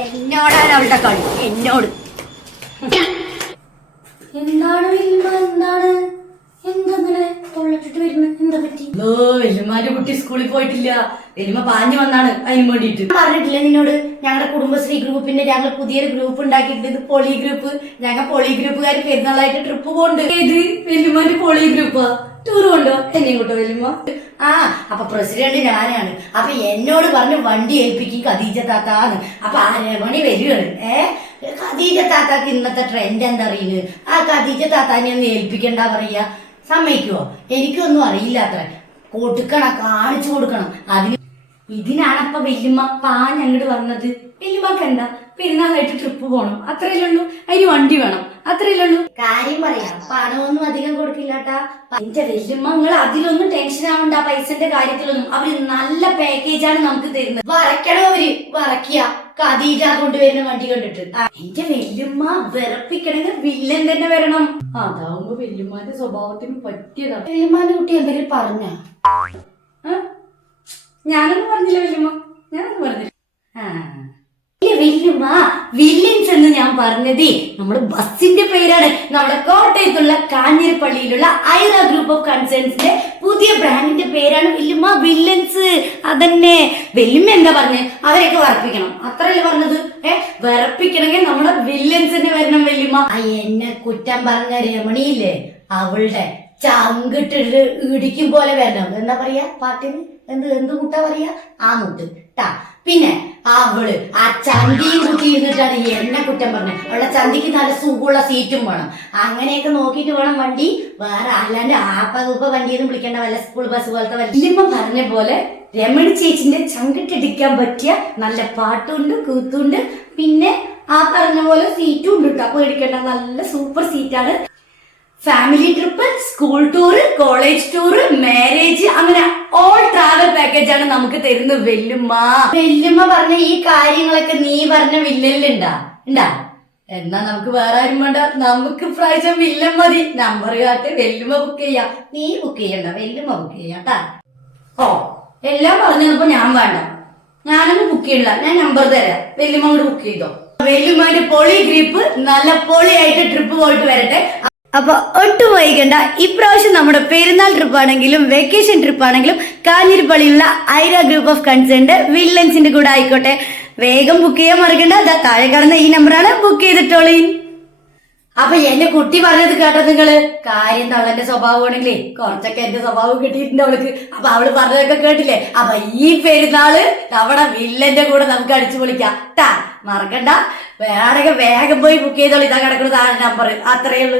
എന്നോടാണ് അവളുടെ കളി, എന്നോട്. എന്താണ് വല്യമ്മ, എന്താണ് എന്തങ്ങനെ തൊള്ളിട്ടിട്ട് വരുന്നത്? എന്താ പറ്റി? വല്യമ്മാന്റെ കുട്ടി സ്കൂളിൽ പോയിട്ടില്ല. വല്യമ്മ പാഞ്ഞു വന്നാണ് അതിന് വേണ്ടിട്ട്. പറഞ്ഞിട്ടില്ല നിന്നോട്? ഞങ്ങളുടെ കുടുംബശ്രീ ഗ്രൂപ്പിന്റെ ഞങ്ങൾ പുതിയൊരു ഗ്രൂപ്പ് ഉണ്ടാക്കിയിട്ടുണ്ട്, പൊളി ഗ്രൂപ്പ്. ഞങ്ങൾ പൊളി ഗ്രൂപ്പുകാർ പെരുന്നാളായിട്ട് ട്രിപ്പ് പോകുന്നുണ്ട്. ഏത് വല്യമ്മാന്റെ പൊളി ഗ്രൂപ്പാ? ടൂർ കൊണ്ടോ? എന്നെയും കൊണ്ടോ വല്യമ്മ? അപ്പൊ പ്രസിഡന്റ് ഞാനാണ്. അപ്പൊ എന്നോട് പറഞ്ഞു വണ്ടി ഏൽപ്പിക്കും ഖദീജ താത്താന്ന്. അപ്പൊ ആ രമണി വരികയാണ്. ഖദീജ താത്താക്ക് ഇന്നത്തെ ട്രെൻഡ് എന്താ അറിയുന്നത്? ആ ഖദീജ താത്താനെ ഒന്ന് ഏൽപ്പിക്കണ്ട പറയാ. സമ്മതിക്കുവോ? എനിക്കൊന്നും അറിയില്ല അത്ര. കൊടുക്കണം, കാണിച്ചു കൊടുക്കണം. ഇതിനാണപ്പൊ വല്യമ്മ പാഞ്ഞങ്ങോട്ട് വന്നത്. വല്യമ്മക്ക് എന്താ പെരുന്നാളായിട്ട് ട്രിപ്പ് പോണം, അത്രയല്ലേ ഉള്ളൂ. അതിന് വണ്ടി വേണം, അത്രയല്ലേ ഉള്ളൂ. കാര്യം പറയാം, പണമൊന്നും അധികം കൊടുക്കില്ലാട്ടാ. എന്റെ വല്യമ്മ നിങ്ങൾ അതിലൊന്നും ടെൻഷൻ ആവണ്ട. പൈസന്റെ കാര്യത്തിലൊന്നും അവര് നല്ല പാക്കേജാണ് നമുക്ക് തരുന്നത്. വറക്കണോ അവര്? വറക്കിയ ഖദീജ കൊണ്ടുവരുന്ന വണ്ടി കണ്ടിട്ട് എന്റെ വല്യമ്മ വിറപ്പിക്കണമെങ്കിൽ വില്ലൻ തന്നെ വരണം. അതാവുമ്പോ വല്യമ്മാന്റെ സ്വഭാവത്തിന് പറ്റിയതാണ്. വല്യമ്മാന്റെ കുട്ടി എന്തെങ്കിലും പറഞ്ഞ? ഞാനൊന്നും പറഞ്ഞില്ല വല്യമ്മ, ഞാനൊന്നും പറഞ്ഞില്ല. വല്യമ്മ വില്ലൻസ് എന്ന് ഞാൻ പറഞ്ഞതേ നമ്മുടെ ബസ്സിന്റെ പേരാണ്. നമ്മുടെ കോട്ടയത്തുള്ള കാഞ്ഞിരപ്പള്ളിയിലുള്ള ഐറ ഗ്രൂപ്പ് ഓഫ് കൺസേൺസിന്റെ പുതിയ ബ്രാൻഡിന്റെ പേരാണ് വല്യമ്മ വില്ലൻസ്. അതന്നെ. വല്യമ്മ എന്താ പറഞ്ഞത്? അവരെയൊക്കെ വറപ്പിക്കണം, അത്രയല്ലേ പറഞ്ഞത്? വിറപ്പിക്കണമെങ്കിൽ നമ്മുടെ വില്ലൻസിന്റെ വരണം വല്യമ്മ. എന്നെ കുറ്റം പറഞ്ഞ രമണിയില്ലേ, അവളുടെ ചങ്കിട്ടിട്ട് ഇടിക്കും പോലെ വരണം. എന്താ പറയാ പാട്ടിന്? എന്ത് മുട്ടാ പറയാ? ആ മുട്ട് ട്ടാ. പിന്നെ അവള് ആ ചന്തിയും കുത്തി ഇരുന്നിട്ടാണ് എന്നെ കുറ്റം പറഞ്ഞത്. അവളുടെ ചന്തിക്ക് നല്ല സുഖമുള്ള സീറ്റും വേണം. അങ്ങനെയൊക്കെ നോക്കിയിട്ട് വേണം വണ്ടി. വേറെ അല്ലാണ്ട് ആപ്പ വണ്ടിയൊന്നും വിളിക്കേണ്ട, വല്ല സ്കൂൾ ബസ് പോലത്തെ. വല്യമ്മ പറഞ്ഞ പോലെ രമണി ചേച്ചിന്റെ ചങ്കിട്ടിടിക്കാൻ പറ്റിയ നല്ല പാട്ടുണ്ട്, കൂത്തുണ്ട്. പിന്നെ ആ പറഞ്ഞ പോലെ സീറ്റും ഉണ്ട് കേട്ടോ. പേടിക്കേണ്ട, നല്ല സൂപ്പർ സീറ്റാണ്. Family trip, school tour, college tour, marriage, അങ്ങനെ ഓൾ ട്രാവൽ പാക്കേജ് ആണ് നമുക്ക് തരുന്നത് വല്യമ്മ. വല്യമ്മ പറഞ്ഞ ഈ കാര്യങ്ങളൊക്കെ നീ പറഞ്ഞ വില്ലല്ലുണ്ടാ? എന്നാ നമുക്ക് വേറെ ആരും വേണ്ട, നമുക്ക് പ്രാവശ്യം വില്ലൻ മതി. നമ്പർ കാട്ട്, വല്യമ്മ ബുക്ക് ചെയ്യാം. നീ ബുക്ക് ചെയ്യണ്ട, വല്യമ്മ ബുക്ക് ചെയ്യാട്ടാ. എല്ലാം പറഞ്ഞപ്പോ ഞാൻ വേണ്ട, ഞാനൊന്നും ബുക്ക് ചെയ്യണ്ട. ഞാൻ നമ്പർ തരാം, വല്യമ്മ കൂടെ ബുക്ക് ചെയ്തോ. വല്യമ്മന്റെ പൊളി ഗ്രൂപ്പ് നല്ല പൊളിയായിട്ട് ട്രിപ്പ് പോയിട്ട് വരട്ടെ. അപ്പൊ ഒട്ടും വൈകണ്ട. ഇപ്രാവശ്യം നമ്മുടെ പെരുന്നാൾ ട്രിപ്പ് ആണെങ്കിലും വെക്കേഷൻ ട്രിപ്പ് ആണെങ്കിലും കാഞ്ഞിരപ്പള്ളിയുള്ള ഐറ ഗ്രൂപ്പ് ഓഫ് കൺസേൺഡ് വില്ലൻസിന്റെ കൂടെ ആയിക്കോട്ടെ. വേഗം ബുക്ക് ചെയ്യാൻ മറക്കണ്ട. താഴെ കാണുന്ന ഈ നമ്പറാണ്, ബുക്ക് ചെയ്തിട്ടോളീ. അപ്പൊ എന്റെ കുട്ടി പറഞ്ഞത് കേട്ടോ നിങ്ങള്? കാര്യം തള്ളന്റെ സ്വഭാവമാണെങ്കിലേ കുറച്ചൊക്കെ എന്റെ സ്വഭാവം കിട്ടിയിട്ടുണ്ട് അവൾക്ക്. അപ്പൊ അവള് പറഞ്ഞതൊക്കെ കേട്ടില്ലേ? അപ്പൊ ഈ പെരുന്നാള് നമ്മുടെ വില്ലന്റെ കൂടെ നമുക്ക് അടിച്ചു പൊളിക്കാം ട്ടാ. മറക്കണ്ട. വേണമെങ്കിൽ വേഗം പോയി ബുക്ക് ചെയ്തോളൂ. ഇതാ കിടക്കുന്നത് ആ നമ്പർ. അത്രയേ ഉള്ളൂ.